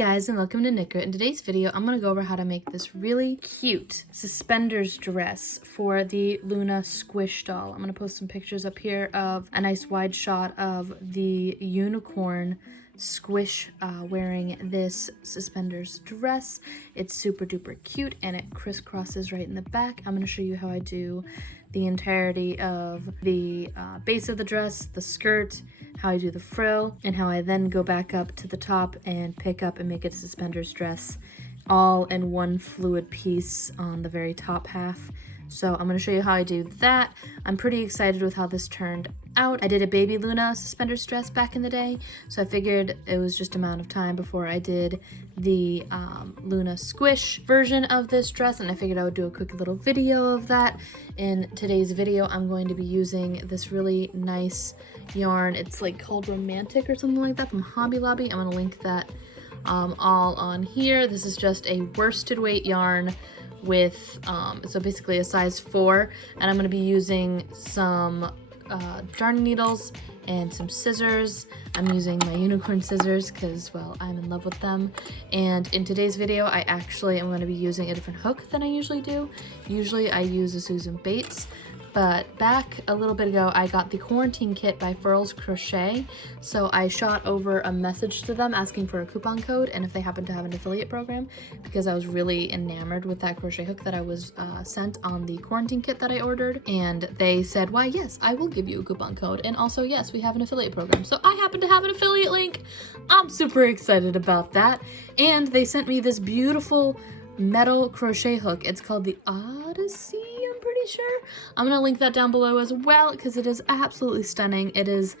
guys, and welcome to Knit Grit. In today's video, I'm going to go over how to make this really cute suspenders dress for the Luna Squish doll. I'm going to post some pictures up here of a nice wide shot of the unicorn Squish wearing this suspenders dress. It's super duper cute and it crisscrosses right in the back. I'm going to show you how I do the entirety of the base of the dress, the skirt, how I do the frill, and how I then go back up to the top and pick up and make it a suspenders dress all in one fluid piece on the very top half. So I'm going to show you how I do that. I'm pretty excited with how this turned out. I did a baby Luna suspenders dress back in the day, so I figured it was just a matter of time before I did the Luna Squish version of this dress, and I figured I would do a quick little video of that. In today's video, I'm going to be using this really nice yarn. It's like called Romantic or something like that from Hobby Lobby. I'm going to link that all on here. This is just a worsted weight yarn with so basically a size 4, and I'm going to be using some darning needles and some scissors. I'm using my unicorn scissors because, well, I'm in love with them. And in today's video, I actually am going to be using a different hook than I usually do. Usually I use a Susan Bates, but back a little bit ago, I got the quarantine kit by Furls Crochet. So I shot over a message to them asking for a coupon code and if they happen to have an affiliate program, because I was really enamored with that crochet hook that I was sent on the quarantine kit that I ordered. And they said, why, yes, I will give you a coupon code. And also, yes, we have an affiliate program. So I happen to have an affiliate link. I'm super excited about that. And they sent me this beautiful metal crochet hook. It's called the Odyssey, I'm pretty sure. I'm gonna link that down below as well because it is absolutely stunning. It is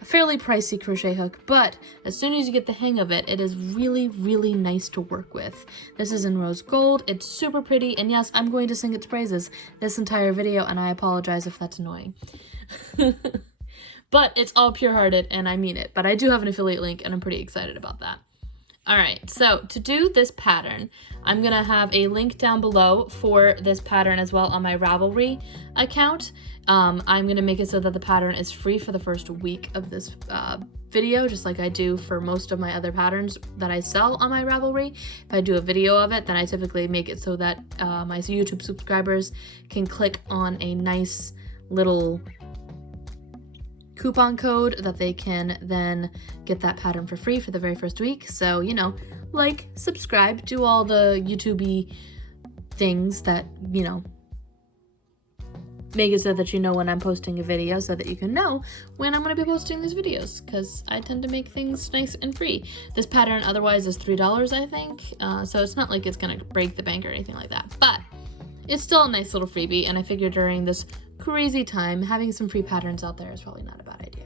a fairly pricey crochet hook, but as soon as you get the hang of it, it is really, really nice to work with. This is in rose gold. It's super pretty, and yes, I'm going to sing its praises this entire video, and I apologize if that's annoying. But it's all pure-hearted, and I mean it. But I do have an affiliate link, and I'm pretty excited about that. All right, so to do this pattern, I'm gonna have a link down below for this pattern as well on my Ravelry account. I'm gonna make it so that the pattern is free for the first week of this video, just like I do for most of my other patterns that I sell on my Ravelry. If I do a video of it, then I typically make it so that my YouTube subscribers can click on a nice little coupon code that they can then get that pattern for free for the very first week. So, you know, like, subscribe, do all the YouTube-y things that, you know, make it so that you know when I'm posting a video so that you can know when I'm going to be posting these videos, because I tend to make things nice and free. This pattern otherwise is $3, I think, so it's not like it's going to break the bank or anything like that, but it's still a nice little freebie, and I figured during this crazy time, having some free patterns out there is probably not a bad idea.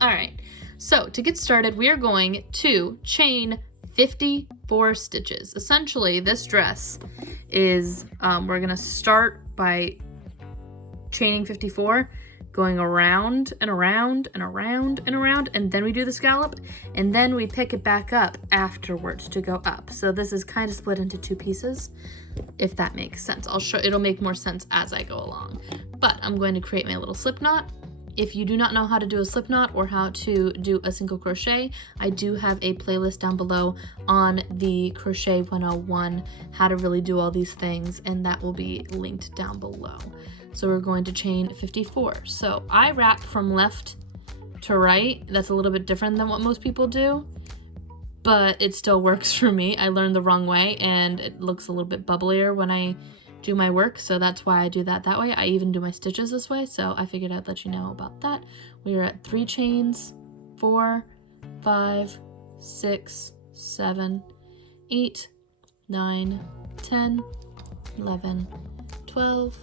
All right, so to get started, we are going to chain 54 stitches. Essentially, this dress is, we're gonna start by chaining 54, going around and around and around and around, and then we do the scallop, and then we pick it back up afterwards to go up. So this is kind of split into two pieces, if that makes sense. I'll show, it'll make more sense as I go along. But I'm going to create my little slip knot. If you do not know how to do a slip knot or how to do a single crochet, I do have a playlist down below on the Crochet 101, how to really do all these things, and that will be linked down below. So we're going to chain 54. So I wrap from left to right. That's a little bit different than what most people do, but it still works for me. I learned the wrong way and it looks a little bit bubblier when I do my work, so that's why I do that way. I even do my stitches this way, so I figured I'd let you know about that. We are at 3 chains, 4, 5, 6, 7, 8, 9, 10, 11, 12,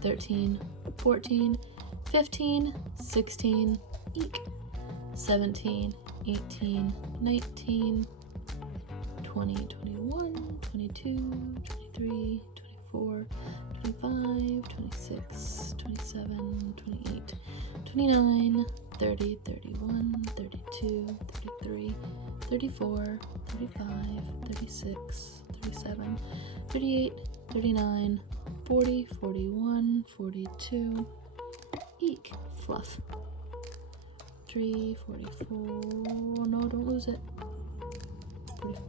13, 14, 15, 16, 17, 18, 19, 20, 21, 22, 23, 24, 25, 26, 27, 28, 29, 30, 31, 32, 33, 34, 35, 36, 37, 38, 39, 40, 41, 42, eek, fluff, 3, 44, no, don't lose it, 45,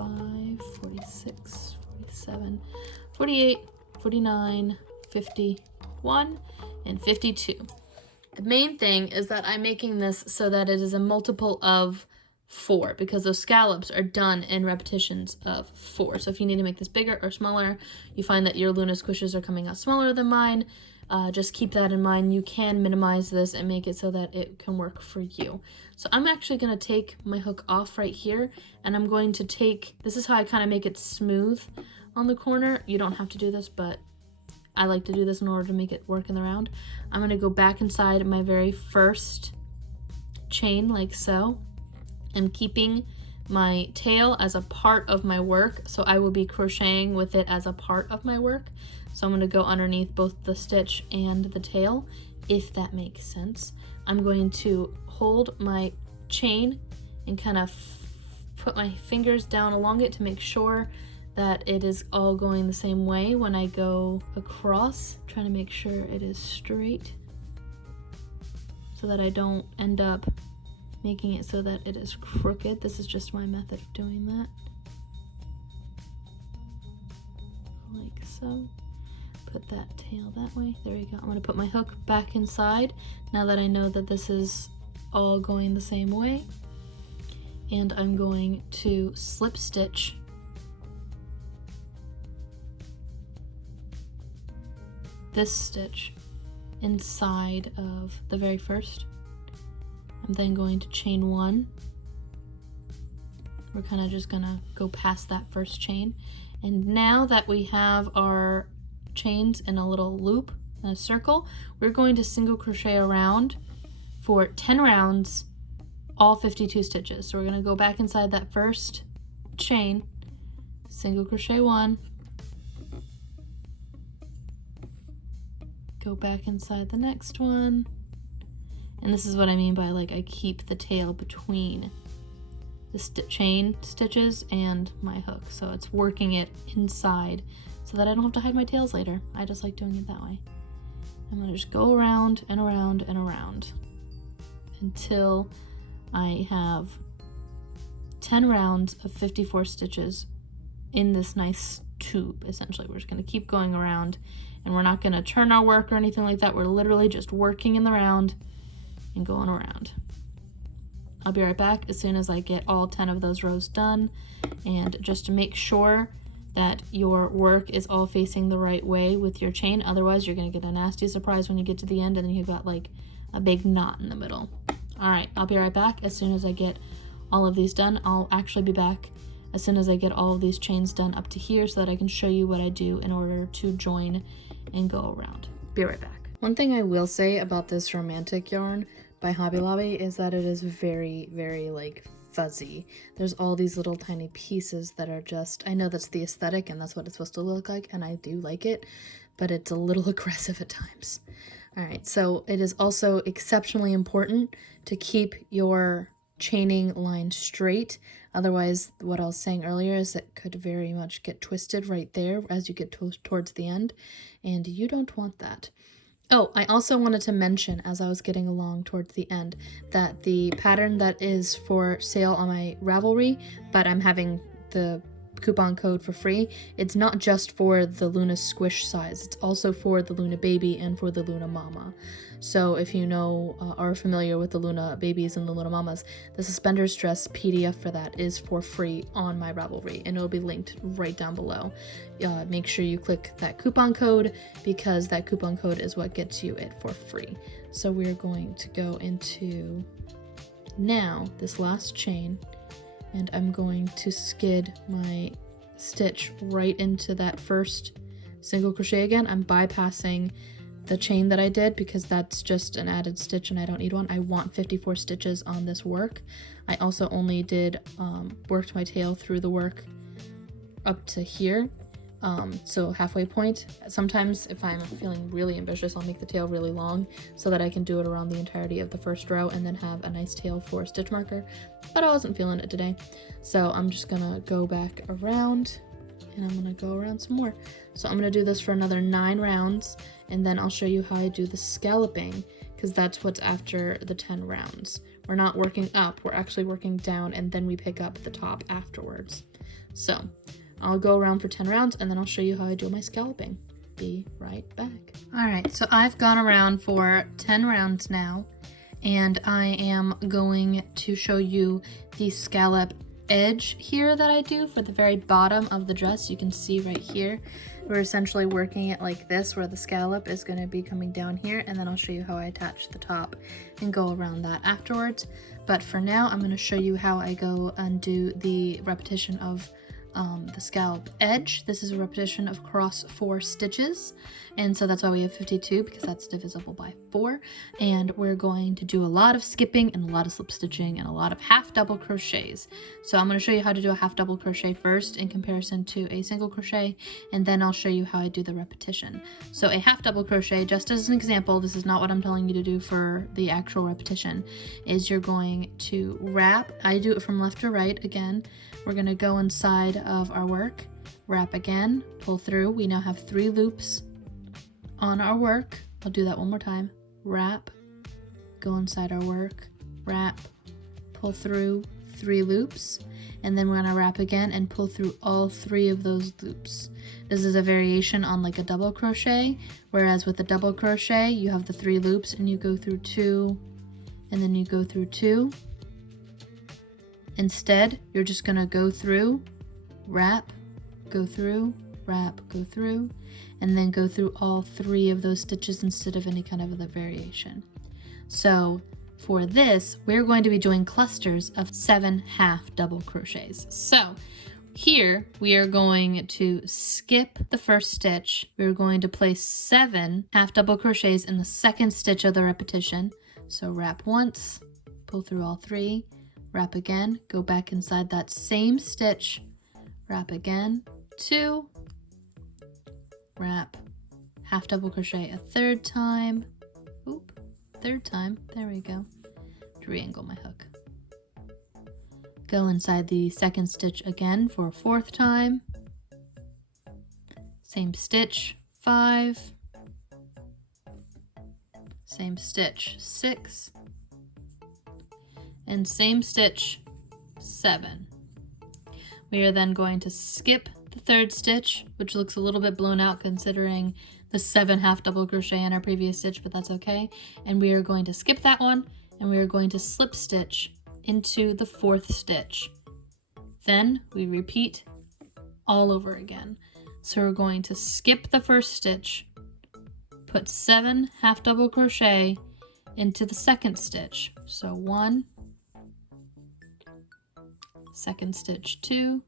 45, 46, 47, 48, 49, 51, and 52. The main thing is that I'm making this so that it is a multiple of 4, because those scallops are done in repetitions of 4. So if you need to make this bigger or smaller, you find that your Luna squishes are coming out smaller than mine, just keep that in mind. You can minimize this and make it so that it can work for you. So I'm actually going to take my hook off right here, and I'm going to take, this is how I kind of make it smooth on the corner. You don't have to do this, but I like to do this in order to make it work in the round. I'm going to go back inside my very first chain like so, and keeping my tail as a part of my work, so I will be crocheting with it as a part of my work. So I'm going to go underneath both the stitch and the tail, if that makes sense. I'm going to hold my chain and kind of put my fingers down along it to make sure that it is all going the same way when I go across, trying to make sure it is straight so that I don't end up making it so that it is crooked. This is just my method of doing that. Like so. Put that tail that way. There you go. I'm going to put my hook back inside now that I know that this is all going the same way. And I'm going to slip stitch this stitch inside of the very first. I'm then going to chain 1. We're kind of just gonna go past that first chain. And now that we have our chains in a little loop, in a circle, we're going to single crochet around for 10 rounds, all 52 stitches. So we're gonna go back inside that first chain, single crochet 1, go back inside the next one. And this is what I mean by, like, I keep the tail between the chain stitches and my hook. So it's working it inside so that I don't have to hide my tails later. I just like doing it that way. I'm gonna just go around and around and around until I have 10 rounds of 54 stitches in this nice tube, essentially. We're just gonna keep going around, and we're not gonna turn our work or anything like that. We're literally just working in the round and going around. I'll be right back as soon as I get all 10 of those rows done. And just to make sure that your work is all facing the right way with your chain, otherwise you're gonna get a nasty surprise when you get to the end and then you've got like a big knot in the middle. All right, I'll be right back as soon as I get all of these done. I'll actually be back as soon as I get all of these chains done up to here so that I can show you what I do in order to join and go around. Be right back. One thing I will say about this romantic yarn by Hobby Lobby is that it is very, very like fuzzy. There's all these little tiny pieces that are just, I know that's the aesthetic and that's what it's supposed to look like, and I do like it, but it's a little aggressive at times. All right, so it is also exceptionally important to keep your chaining line straight. Otherwise, what I was saying earlier is it could very much get twisted right there as you get towards the end, and you don't want that. Oh, I also wanted to mention, as I was getting along towards the end, that the pattern that is for sale on my Ravelry, but I'm having the coupon code for free, it's not just for the Luna Squish size, it's also for the Luna Baby and for the Luna Mama. So if you know, are familiar with the Luna Babies and the Luna Mamas, the Suspenders dress PDF for that is for free on my Ravelry, and it'll be linked right down below. Make sure you click that coupon code, because that coupon code is what gets you it for free. So we're going to go into now this last chain, and I'm going to skid my stitch right into that first single crochet again. I'm bypassing the chain that I did because that's just an added stitch and I don't need one. I want 54 stitches on this work. I also only did worked my tail through the work up to here, so halfway point. Sometimes if I'm feeling really ambitious, I'll make the tail really long so that I can do it around the entirety of the first row and then have a nice tail for a stitch marker, but I wasn't feeling it today, so I'm just gonna go back around and I'm gonna go around some more. So I'm gonna do this for another 9 rounds, and then I'll show you how I do the scalloping, because that's what's after the 10 rounds. We're not working up, we're actually working down, and then we pick up the top afterwards. So I'll go around for 10 rounds and then I'll show you how I do my scalloping. Be right back. All right, so I've gone around for 10 rounds now, and I am going to show you the scallop edge here that I do for the very bottom of the dress. You can see right here, we're essentially working it like this, where the scallop is going to be coming down here, and then I'll show you how I attach the top and go around that afterwards. But for now, I'm going to show you how I go and do the repetition of the scallop edge. This is a repetition of cross 4 stitches, and so that's why we have 52, because that's divisible by 4. And we're going to do a lot of skipping and a lot of slip stitching and a lot of half double crochets. So I'm going to show you how to do a half double crochet first in comparison to a single crochet, and then I'll show you how I do the repetition. So a half double crochet, just as an example, this is not what I'm telling you to do for the actual repetition, is you're going to wrap. I do it from left to right again. We're going to go inside of our work, wrap again, pull through. We now have 3 loops on our work. I'll do that one more time. Wrap, go inside our work, wrap, pull through 3 loops, and then we're going to wrap again and pull through all 3 of those loops. This is a variation on like a double crochet, whereas with a double crochet you have the 3 loops and you go through 2 and then you go through 2. Instead, you're just going to go through, wrap, go through, wrap, go through, and then go through all 3 of those stitches instead of any kind of other variation. So for this, we're going to be doing clusters of 7 half double crochets. So here we are going to skip the first stitch. We're going to place 7 half double crochets in the second stitch of the repetition. So wrap once, pull through all 3, wrap again, go back inside that same stitch, wrap again, 2, wrap, half double crochet a 3rd time, oop, 3rd time, there we go, re-angle my hook. Go inside the second stitch again for a 4th time, same stitch, 5, same stitch, 6, and same stitch, 7. We are then going to skip the 3rd stitch, which looks a little bit blown out considering the 7 half double crochet in our previous stitch, but that's okay. And we are going to skip that one, and we are going to slip stitch into the 4th stitch. Then we repeat all over again. So we're going to skip the 1st stitch, put 7 half double crochet into the 2nd stitch. So 1, 2nd stitch 2,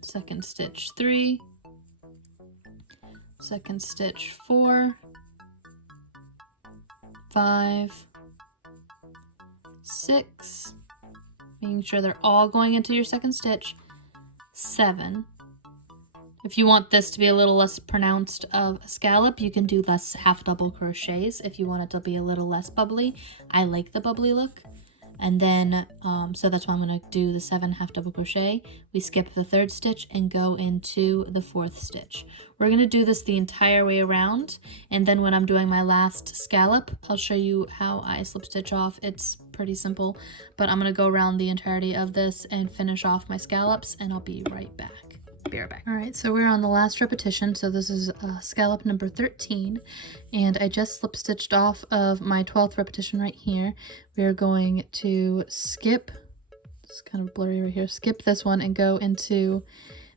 2nd stitch 3, 2nd stitch 4, 5, 6, making sure they're all going into your 2nd stitch, 7. If you want this to be a little less pronounced of a scallop, you can do less half double crochets if you want it to be a little less bubbly. I like the bubbly look. And then, so that's why I'm going to do the 7 half double crochet. We skip the 3rd stitch and go into the 4th stitch. We're going to do this the entire way around, and then when I'm doing my last scallop, I'll show you how I slip stitch off. It's pretty simple, but I'm going to go around the entirety of this and finish off my scallops, and I'll be right back. Be right back. All right, so we're on the last repetition. So this is scallop number 13, and I just slip stitched off of my 12th repetition right here. We are going to skip, it's kind of blurry right here, skip this one and go into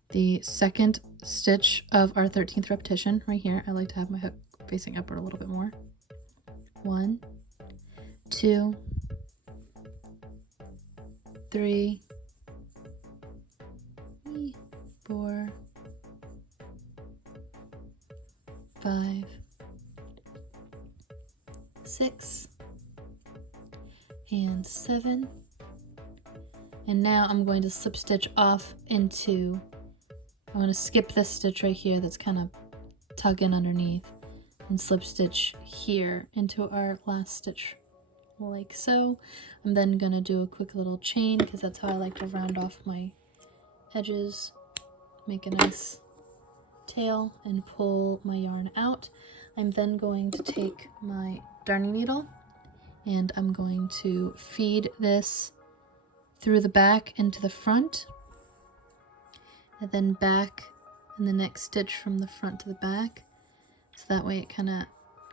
the 2nd stitch of our 13th repetition right here. I like to have my hook facing upward a little bit more. 1, 2, 3, 4, 5, 6, and 7. And now I'm going to slip stitch off into, I'm going to skip this stitch right here that's kind of tugging underneath and slip stitch here into our last stitch like so. I'm then going to do a quick little chain because that's how I like to round off my edges. Make a nice tail and pull my yarn out. I'm then going to take my darning needle and I'm going to feed this through the back into the front and then back in the next stitch from the front to the back. So that way it kind of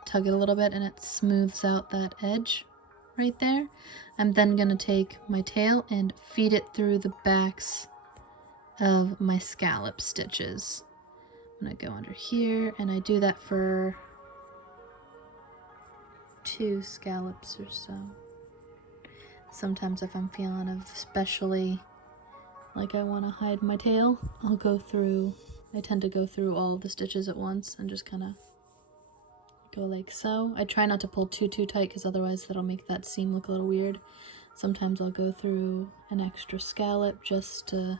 tug it a little bit and it smooths out that edge right there. I'm then going to take my tail and feed it through the backs of my scallop stitches. I'm going to go under here, and I do that for 2 scallops or so. Sometimes if I'm feeling especially like I want to hide my tail, I tend to go through all of the stitches at once and just kind of go like so. I try not to pull too tight because otherwise that'll make that seam look a little weird. Sometimes I'll go through an extra scallop just to,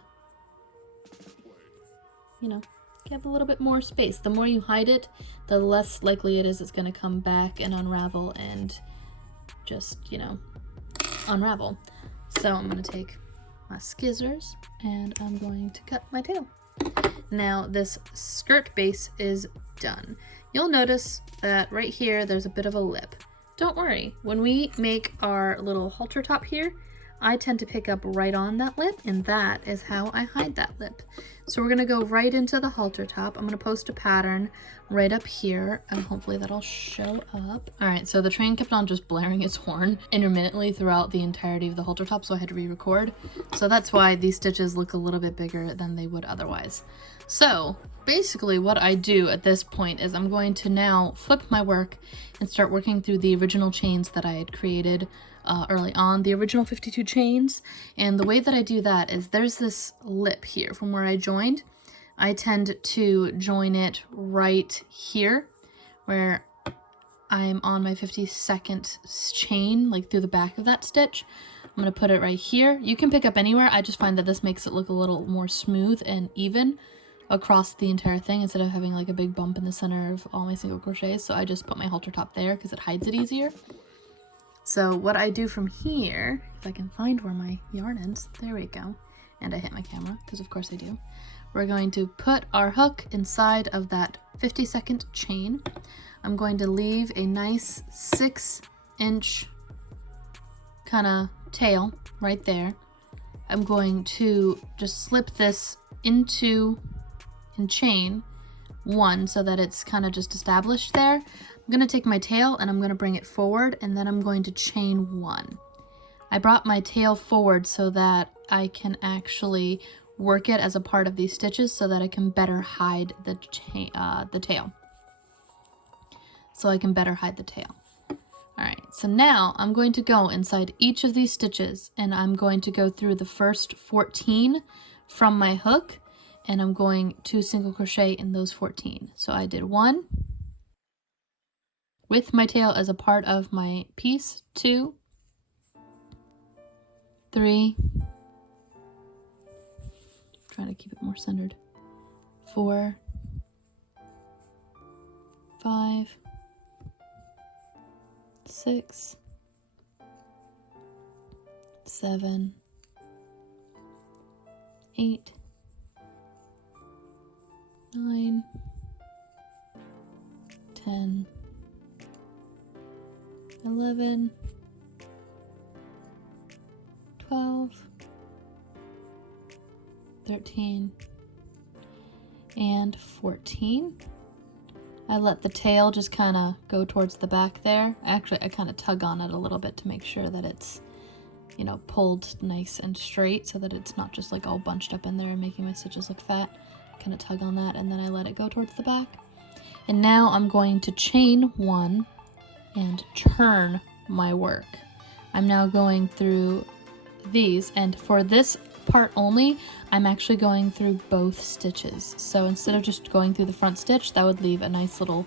you know, give a little bit more space. The more you hide it, the less likely it is it's going to come back and unravel and just, you know, unravel. So I'm going to take my scissors and I'm going to cut my tail. Now this skirt base is done. You'll notice that right here there's a bit of a lip. Don't worry, when we make our little halter top here, I tend to pick up right on that lip, and that is how I hide that lip. So we're gonna go right into the halter top. I'm gonna post a pattern right up here, and hopefully that'll show up. All right, so the train kept on just blaring its horn intermittently throughout the entirety of the halter top, so I had to re-record. So that's why these stitches look a little bit bigger than they would otherwise. So basically what I do at this point is I'm going to now flip my work and start working through the original chains that I had created early on, the original 52 chains. And the way that I do that is there's this lip here from where I joined. I tend to join it right here where I'm on my 52nd chain, like through the back of that stitch. I'm going to put it right here. You can pick up anywhere. I just find that this makes it look a little more smooth and even across the entire thing instead of having like a big bump in the center of all my single crochets. So I just put my halter top there because it hides it easier. So what I do from here, if I can find where my yarn ends, there we go. And I hit my camera because of course I do. We're going to put our hook inside of that 52nd chain. I'm going to leave a nice 6-inch kind of tail right there. I'm going to just slip this into chain 1 so that it's kind of just established there. I'm going to take my tail and I'm going to bring it forward, and then I'm going to chain 1. I brought my tail forward so that I can actually work it as a part of these stitches so that I can better hide the tail. So I can better hide the tail. Alright, so now I'm going to go inside each of these stitches and I'm going to go through the first 14 from my hook, and I'm going to single crochet in those 14. So I did 1 with my tail as a part of my piece, 2, 3, trying to keep it more centered, 4, 5, 6, 7, 8, 9, 10, 11, 12, 13, and 14. I let the tail just kind of go towards the back there. Actually, I kind of tug on it a little bit to make sure that it's, you know, pulled nice and straight so that it's not just like all bunched up in there and making my stitches look fat. Kind of tug on that, and then I let it go towards the back. And now I'm going to chain 1 and turn my work. I'm now going through these, and for this part only, I'm actually going through both stitches. So instead of just going through the front stitch, that would leave a nice little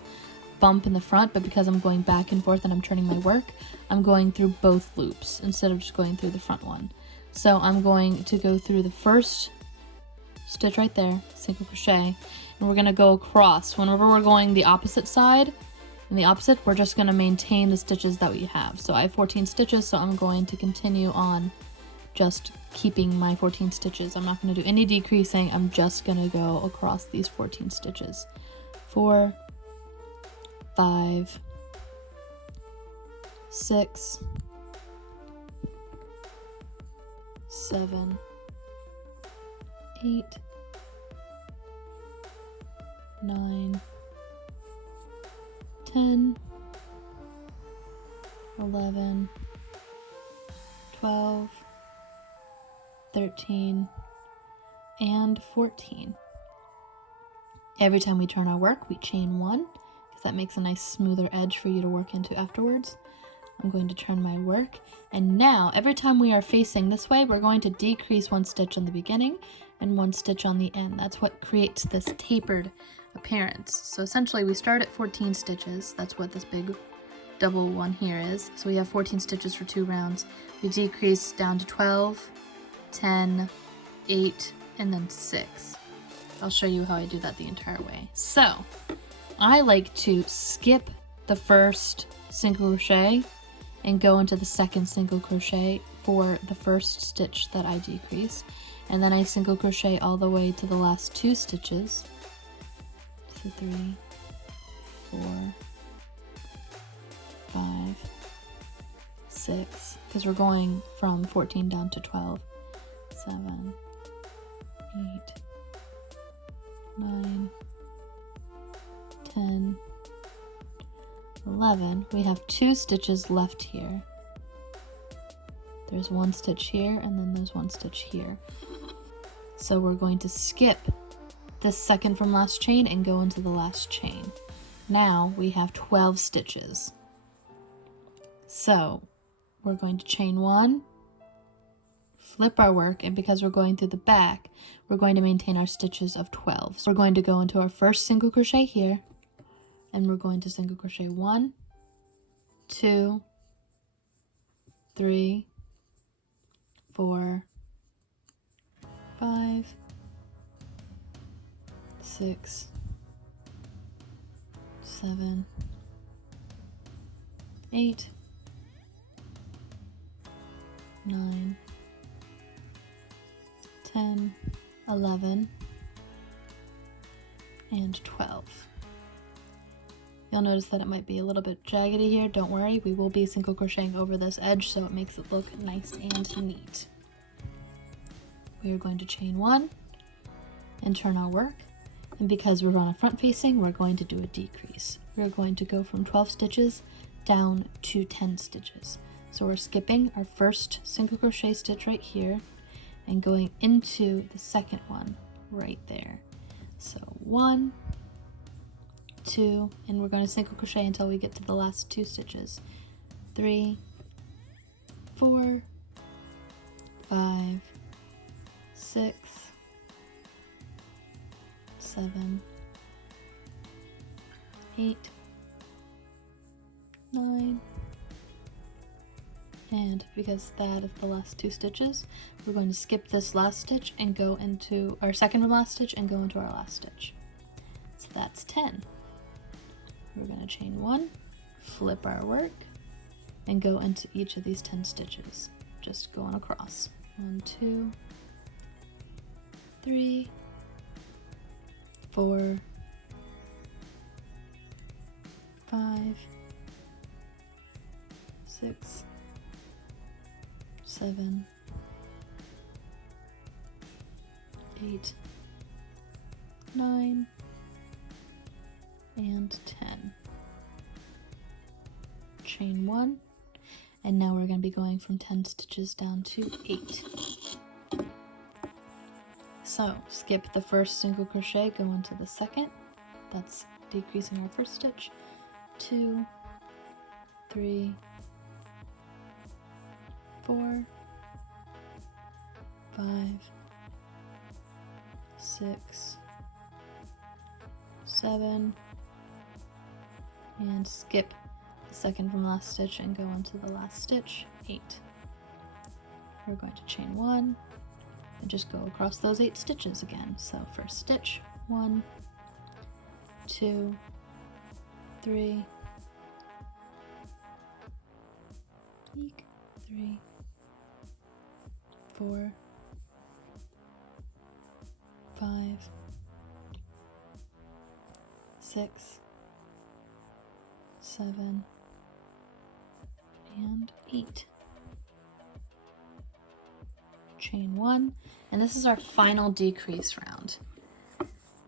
bump in the front, but because I'm going back and forth and I'm turning my work, I'm going through both loops instead of just going through the front one. So I'm going to go through the first stitch right there, single crochet, and we're going to go across. Whenever we're going the opposite side and the opposite, we're just going to maintain the stitches that we have. So I have 14 stitches, so I'm going to continue on just keeping my 14 stitches. I'm not going to do any decreasing. I'm just going to go across these 14 stitches. 4, 5, 6, 7, 8, 9, 10, 11, 12, 13, and 14. Every time we turn our work, we chain 1, because that makes a nice smoother edge for you to work into afterwards. I'm going to turn my work, and now every time we are facing this way, we're going to decrease 1 stitch in the beginning and 1 stitch on the end. That's what creates this tapered appearance. So essentially we start at 14 stitches. That's what this big double one here is. So we have 14 stitches for 2 rounds. We decrease down to 12, 10, 8, and then 6. I'll show you how I do that the entire way. So I like to skip the first single crochet and go into the second single crochet for the first stitch that I decrease, and then I single crochet all the way to the last 2 stitches. So 3, 4, 5, 6, because we're going from 14 down to 12, 7, 8, 9, 10, 11. We have 2 stitches left here. There's 1 stitch here, and then there's 1 stitch here. So we're going to skip this second from last chain and go into the last chain. Now we have 12 stitches. So we're going to chain 1, flip our work, and because we're going through the back, we're going to maintain our stitches of 12. So we're going to go into our first single crochet here, and we're going to single crochet 1, 2, 3, 4, 5, 6, 7, 8, 9, 10, 11, and 12. You'll notice that it might be a little bit jaggedy here. Don't worry, we will be single crocheting over this edge so it makes it look nice and neat. We are going to chain 1 and turn our work, and because we're on a front facing, we're going to do a decrease. We're going to go from 12 stitches down to 10 stitches. So we're skipping our first single crochet stitch right here and going into the second one right there. So 1, 2, and we're going to single crochet until we get to the last 2 stitches. 3, 4, 5, 6, 7, 8, 9, and because that is the last 2 stitches, we're going to skip this last stitch and go into our second from last stitch and go into our last stitch. So that's 10. We're going to chain 1, flip our work, and go into each of these 10 stitches, just going across. 1, 2, 3, 4, 5, 6, 7, 8, 9, and 10. Chain 1, and now we're going to be going from 10 stitches down to 8. So skip the first single crochet, go into the second. That's decreasing our first stitch. 2, 3, 4, 5, 6, 7, and skip the second from last stitch and go into the last stitch. 8. We're going to chain 1 and just go across those 8 stitches again. So first stitch, 1, 2, 3, 3, 4, 5, 6, 7, and 8. Chain 1, and this is our final decrease round.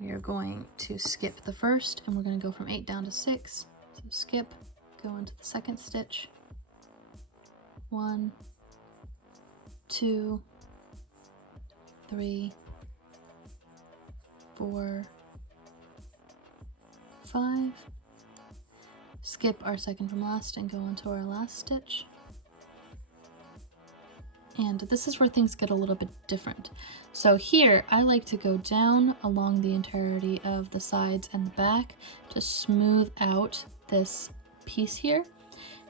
we are going to skip the first, and we're going to go from 8 down to 6. So skip, go into the second stitch. 1, 2, 3, 4, 5. Skip our second from last and go into our last stitch. And this is where things get a little bit different. So here, I like to go down along the entirety of the sides and the back to smooth out this piece here.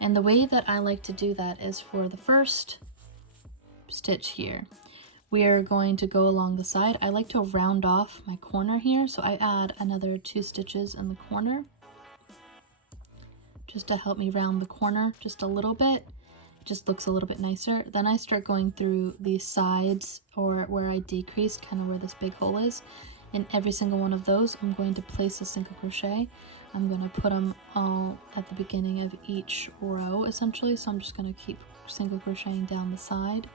And the way that I like to do that is for the first stitch here, we're going to go along the side. I like to round off my corner here, so I add another 2 stitches in the corner just to help me round the corner just a little bit. Just looks a little bit nicer. Then I start going through the sides, or where I decreased, kind of where this big hole is. In every single one of those, I'm going to place a single crochet. I'm going to put them all at the beginning of each row, essentially. So I'm just going to keep single crocheting down the side.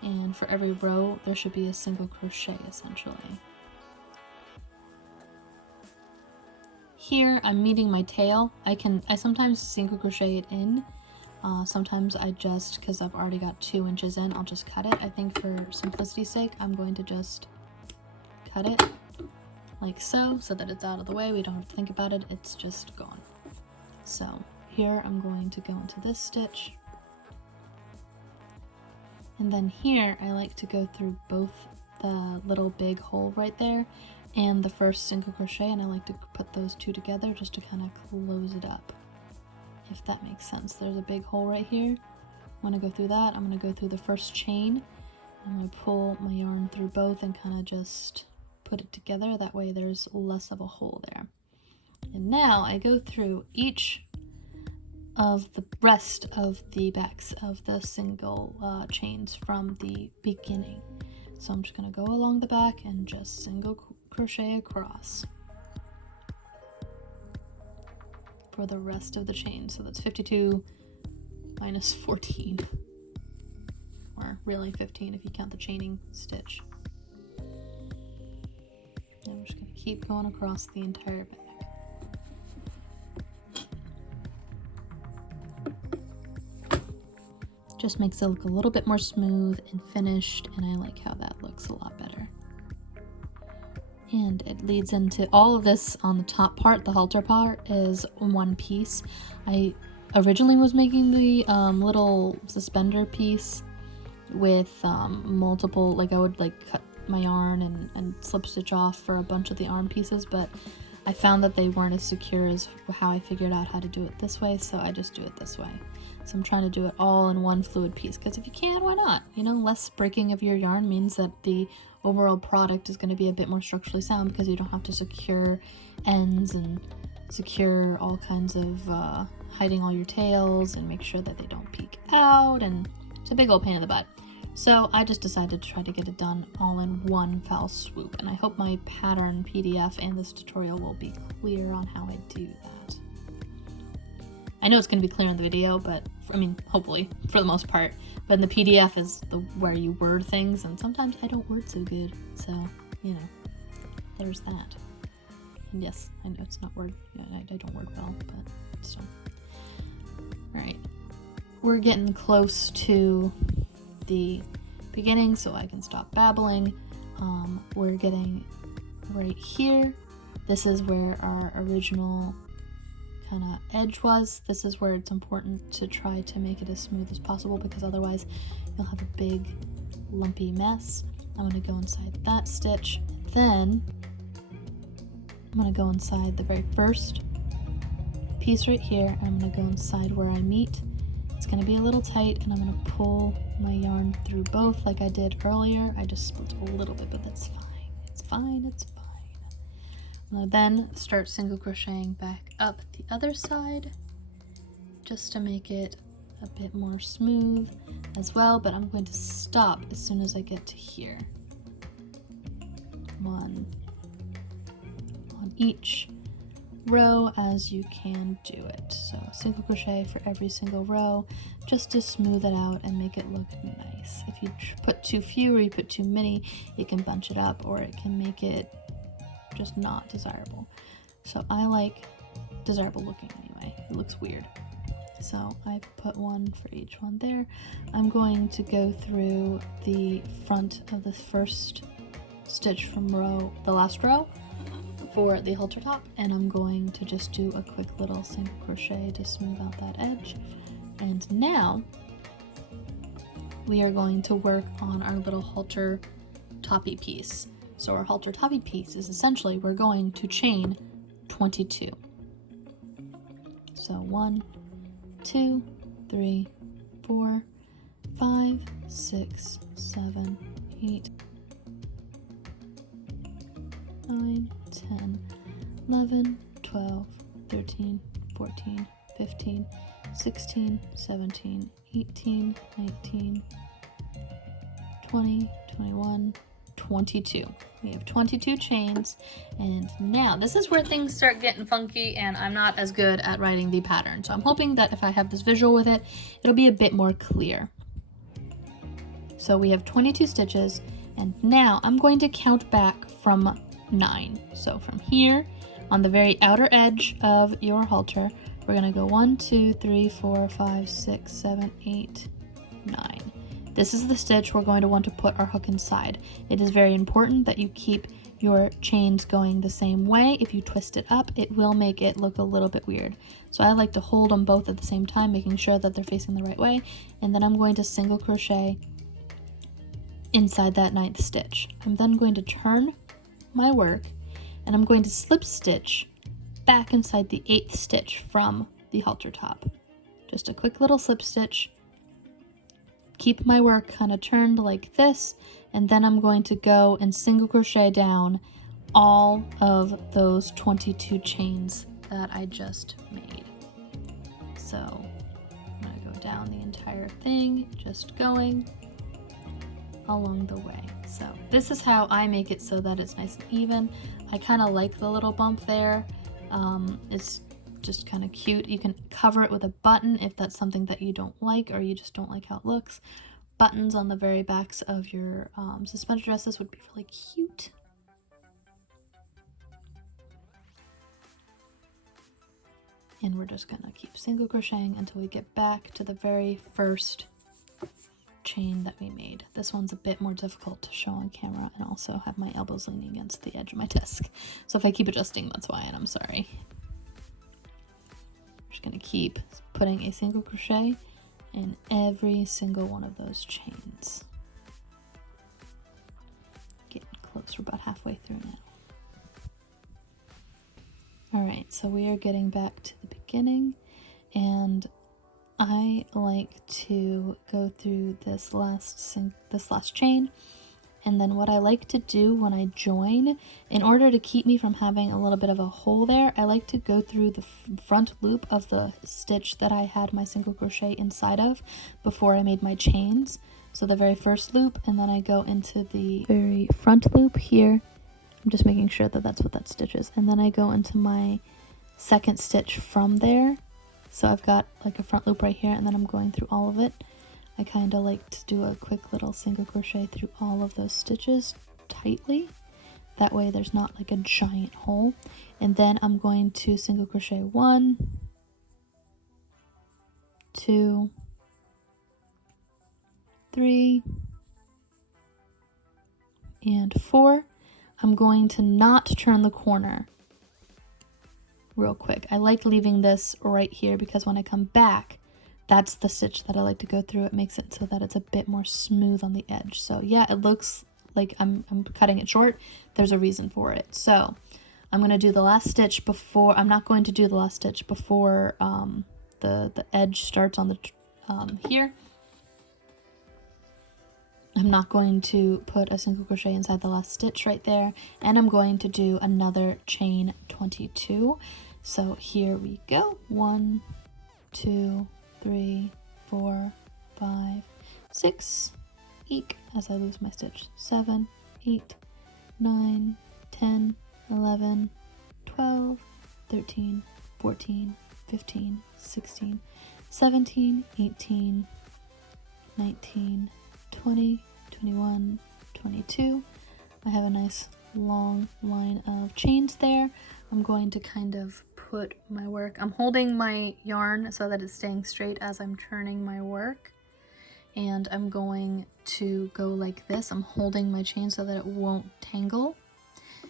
And for every row, there should be a single crochet, essentially. Here, I'm meeting my tail. I sometimes single crochet it in. Sometimes I just, because I've already got 2 inches in, I'll just cut it. I think for simplicity's sake, I'm going to just cut it like so that it's out of the way. We don't have to think about it. It's just gone. So here I'm going to go into this stitch. And then here, I like to go through both the little big hole right there and the first single crochet, and I like to put those 2 together just to kind of close it up. If that makes sense. There's a big hole right here. I'm going to go through that. I'm going to go through the first chain. I'm going to pull my yarn through both and kind of just put it together. That way there's less of a hole there. And now I go through each of the rest of the backs of the single chains from the beginning. So I'm just going to go along the back and just single crochet across for the rest of the chain. So that's 52 minus 14, or really 15 if you count the chaining stitch. And I'm just going to keep going across the entire back. Just makes it look a little bit more smooth and finished, and I like how that looks a lot better. And it leads into all of this on the top part. The halter part is one piece. I originally was making the little suspender piece with multiple, like I would cut my yarn and slip stitch off for a bunch of the arm pieces, but I found that they weren't as secure as how I figured out how to do it this way, so I just do it this way. So I'm trying to do it all in one fluid piece, because if you can, why not? You know, less breaking of your yarn means that the overall product is going to be a bit more structurally sound, because you don't have to secure ends and secure all kinds of hiding all your tails and make sure that they don't peek out, and it's a big old pain in the butt. So I just decided to try to get it done all in one foul swoop, and I hope my pattern PDF and this tutorial will be clear on how I do that. I know it's going to be clear in the video, but I mean, hopefully, for the most part. But in the PDF is where you word things, and sometimes I don't word so good. So, you know, there's that. And yes, I know it's not word. I don't word well, but still. All right, we're getting close to the beginning, so I can stop babbling. We're getting right here. This is where our original kind of edge was. This is where it's important to try to make it as smooth as possible, because otherwise you'll have a big lumpy mess. I'm going to go inside that stitch, then I'm going to go inside the very first piece right here. I'm going to go inside where I meet. It's going to be a little tight, and I'm going to pull my yarn through both like I did earlier. I just split a little bit, but that's fine. It's fine, it's fine. I'm going to then start single crocheting back up the other side just to make it a bit more smooth as well, but I'm going to stop as soon as I get to here. One on each row as you can do it. So single crochet for every single row just to smooth it out and make it look nice. If you put too few or you put too many, it can bunch it up, or it can make it just not desirable. So I like desirable looking anyway. It looks weird. So I put one for each one there. I'm going to go through the front of the first stitch from the last row for the halter top, and I'm going to just do a quick little single crochet to smooth out that edge. And now we are going to work on our little halter toppy piece. So our halter toppy piece is essentially, we're going to chain 22. So 1, 2, 3, 4, 5, 6, 7, 8, 9, 10, 11, 12, 13, 14, 15, 16, 17, 18, 19, 20, 21, 22. We have 22 chains, and now this is where things start getting funky and I'm not as good at writing the pattern. So I'm hoping that if I have this visual with it, it'll be a bit more clear. So we have 22 stitches, and now I'm going to count back from 9. So from here on the very outer edge of your halter, we're going to go 1, 2, 3, 4, 5, 6, 7, 8, 9. This is the stitch we're going to want to put our hook inside. It is very important that you keep your chains going the same way. If you twist it up, it will make it look a little bit weird. So I like to hold them both at the same time, making sure that they're facing the right way. And then I'm going to single crochet inside that 9th stitch. I'm then going to turn my work, and I'm going to slip stitch back inside the 8th stitch from the halter top. Just a quick little slip stitch. Keep my work kind of turned like this, and then I'm going to go and single crochet down all of those 22 chains that I just made. So I'm going to go down the entire thing, just going along the way. So this is how I make it so that it's nice and even. I kind of like the little bump there. It's just kind of cute. You can cover it with a button if that's something that you don't like or you just don't like how it looks. Buttons on the very backs of your suspender dresses would be really cute. And we're just gonna keep single crocheting until we get back to the very first chain that we made. This one's a bit more difficult to show on camera, and also have my elbows leaning against the edge of my desk. So if I keep adjusting, that's why, and I'm sorry. Just gonna keep putting a single crochet in every single one of those chains. Getting close, we're about halfway through now. All right, so we are getting back to the beginning, and I like to go through this last chain. And then what I like to do when I join, in order to keep me from having a little bit of a hole there, I like to go through the front loop of the stitch that I had my single crochet inside of before I made my chains. So the very first loop, and then I go into the very front loop here. I'm just making sure that that's what that stitch is. And then I go into my second stitch from there. So I've got like a front loop right here, and then I'm going through all of it. I kind of like to do a quick little single crochet through all of those stitches tightly. That way there's not like a giant hole. And then I'm going to single crochet 1, 2, 3, and 4. I'm going to not turn the corner real quick. I like leaving this right here because when I come back, that's the stitch that I like to go through. It makes it so that it's a bit more smooth on the edge. So yeah, it looks like I'm cutting it short. There's a reason for it. So I'm going to do the last stitch before, I'm not going to do the last stitch before the edge starts on the here. I'm not going to put a single crochet inside the last stitch right there, and I'm going to do another chain 22. So here we go. 1, 2, 3, 4, 5, 6, eek, as I lose my stitch, 7, 8, 9, 10, 11, 12, 13, 14, 15, 16, 17, 18, 19, 20, 21, 22. I have a nice long line of chains there. I'm going to kind of put my work, I'm holding my yarn so that it's staying straight as I'm turning my work, and I'm going to go like this. I'm holding my chain so that it won't tangle,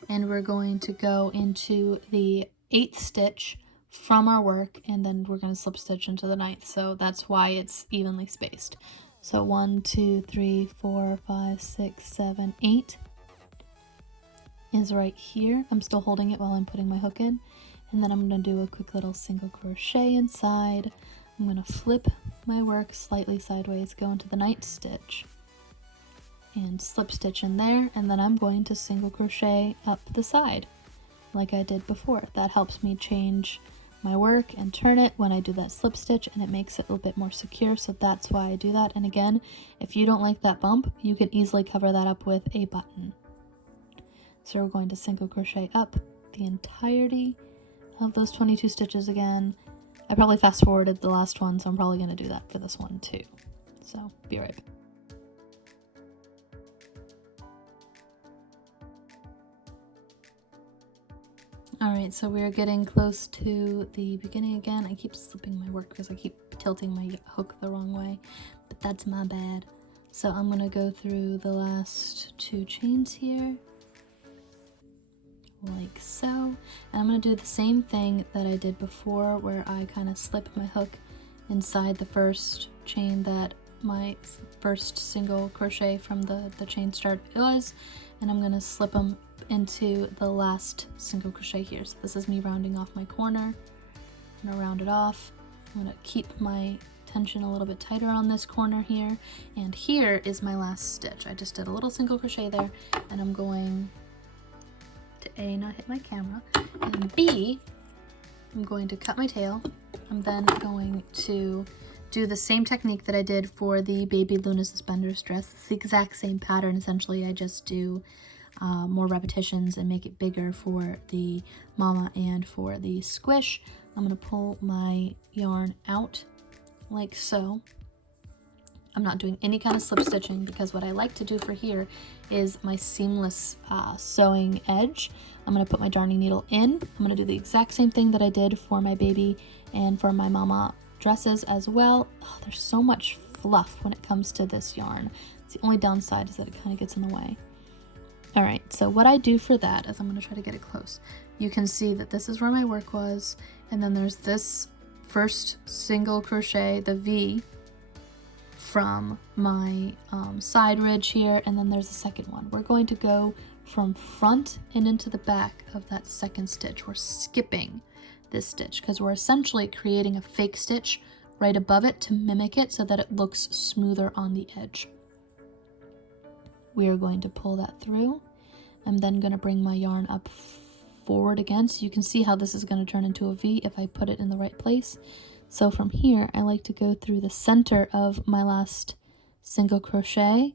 and we're going to go into the 8th stitch from our work, and then we're going to slip stitch into the 9th, so that's why it's evenly spaced. So 1, 2, 3, 4, 5, 6, 7, 8 is right here. I'm still holding it while I'm putting my hook in, and then I'm going to do a quick little single crochet inside. I'm going to flip my work slightly sideways, go into the 9th stitch and slip stitch in there, and then I'm going to single crochet up the side like I did before. That helps me change my work and turn it when I do that slip stitch, and it makes it a little bit more secure, so that's why I do that. And again, if you don't like that bump, you can easily cover that up with a button. So we're going to single crochet up the entirety of those 22 stitches again. I probably fast forwarded the last one, so I'm probably going to do that for this one too. So be right back. Alright, so we're getting close to the beginning again. I keep slipping my work because I keep tilting my hook the wrong way, but that's my bad. So I'm going to go through the last 2 chains here, like so. And I'm going to do the same thing that I did before, where I kind of slip my hook inside the first chain that my first single crochet from the chain start was, and I'm going to slip them into the last single crochet here. So this is me rounding off my corner. I'm going to round it off. I'm going to keep my tension a little bit tighter on this corner here, and here is my last stitch. I just did a little single crochet there, and I'm going to A, not hit my camera, and B, I'm going to cut my tail. I'm then going to do the same technique that I did for the baby Luna Suspenders dress. It's the exact same pattern essentially. I just do more repetitions and make it bigger for the mama and for the squish. I'm going to pull my yarn out like so. I'm not doing any kind of slip stitching because what I like to do for here is my seamless sewing edge. I'm going to put my darning needle in. I'm going to do the exact same thing that I did for my baby and for my mama dresses as well. Oh, there's so much fluff when it comes to this yarn. It's the only downside is that it kind of gets in the way. All right, so what I do for that is I'm going to try to get it close. You can see that this is where my work was, and then there's this first single crochet, the V, from my side ridge here, and then there's a second one. We're going to go from front and into the back of that second stitch. We're skipping this stitch because we're essentially creating a fake stitch right above it to mimic it so that it looks smoother on the edge. We are going to pull that through. I'm then going to bring my yarn up forward again, so you can see how this is going to turn into a V if I put it in the right place. So from here, I like to go through the center of my last single crochet,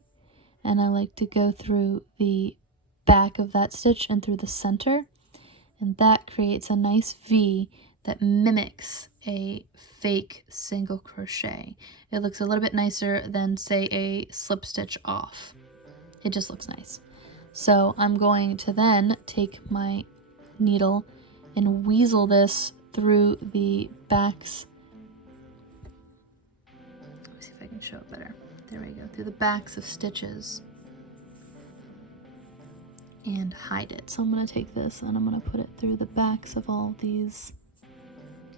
and I like to go through the back of that stitch and through the center, and that creates a nice V that mimics a fake single crochet. It looks a little bit nicer than, say, a slip stitch off. It just looks nice. So I'm going to then take my needle and weasel this through the backs. Let me see if I can show it better. There we go, through the backs of stitches and hide it. So I'm going to take this and I'm going to put it through the backs of all these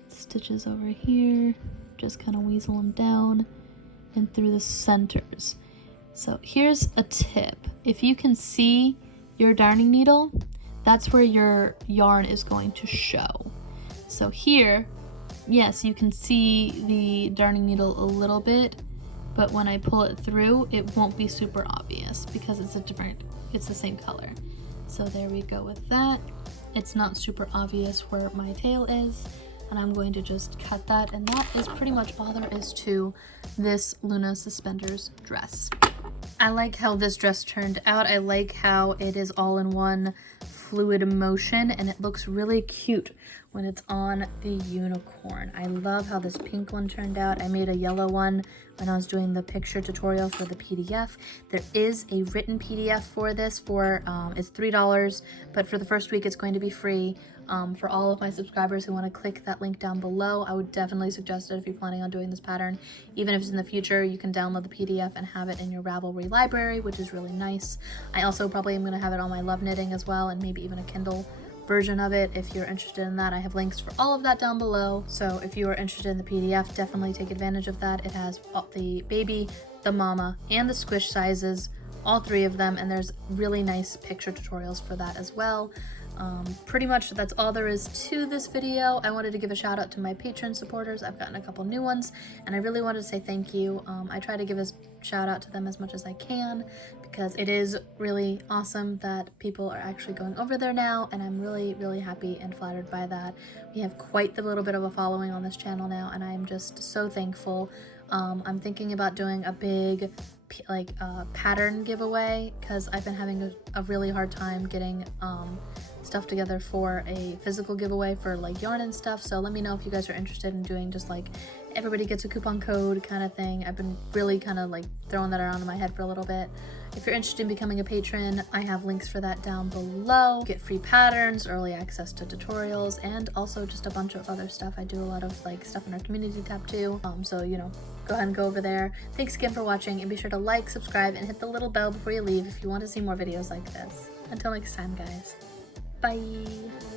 stitches over here, just kind of weasel them down and through the centers. So here's a tip. If you can see your darning needle, that's where your yarn is going to show. So here, yes, you can see the darning needle a little bit, but when I pull it through, it won't be super obvious because it's the same color. So there we go with that. It's not super obvious where my tail is, and I'm going to just cut that, and that is pretty much all there is to this Luna Suspenders dress. I like how this dress turned out. I like how it is all in one fluid motion, and it looks really cute when it's on the unicorn. I love how this pink one turned out. I made a yellow one when I was doing the picture tutorial for the PDF. There is a written PDF for this for, it's $3, but for the first week it's going to be free. For all of my subscribers who want to click that link down below, I would definitely suggest it if you're planning on doing this pattern. Even if it's in the future, you can download the PDF and have it in your Ravelry library, which is really nice. I also probably am going to have it on my Love Knitting as well, and maybe even a Kindle version of it if you're interested in that. I have links for all of that down below, so if you are interested in the PDF, definitely take advantage of that. It has the baby, the mama, and the squish sizes, all three of them, and there's really nice picture tutorials for that as well. Pretty much that's all there is to this video. I wanted to give a shout out to my Patreon supporters. I've gotten a couple new ones, and I really wanted to say thank you. I try to give a shout out to them as much as I can, because it is really awesome that people are actually going over there now, and I'm really, really happy and flattered by that. We have quite the little bit of a following on this channel now, and I'm just so thankful. I'm thinking about doing a big pattern giveaway, because I've been having a really hard time getting stuff together for a physical giveaway for like yarn and stuff. So let me know if you guys are interested in doing just like everybody gets a coupon code kind of thing. I've been really kind of like throwing that around in my head for a little bit. If you're interested in becoming a patron, I have links for that down below. Get free patterns, early access to tutorials, and also just a bunch of other stuff. I do a lot of like stuff in our community tab too. So you know, go ahead and go over there. Thanks again for watching, and be sure to like, subscribe, and hit the little bell before you leave if you want to see more videos like this. Until next time, guys. Bye.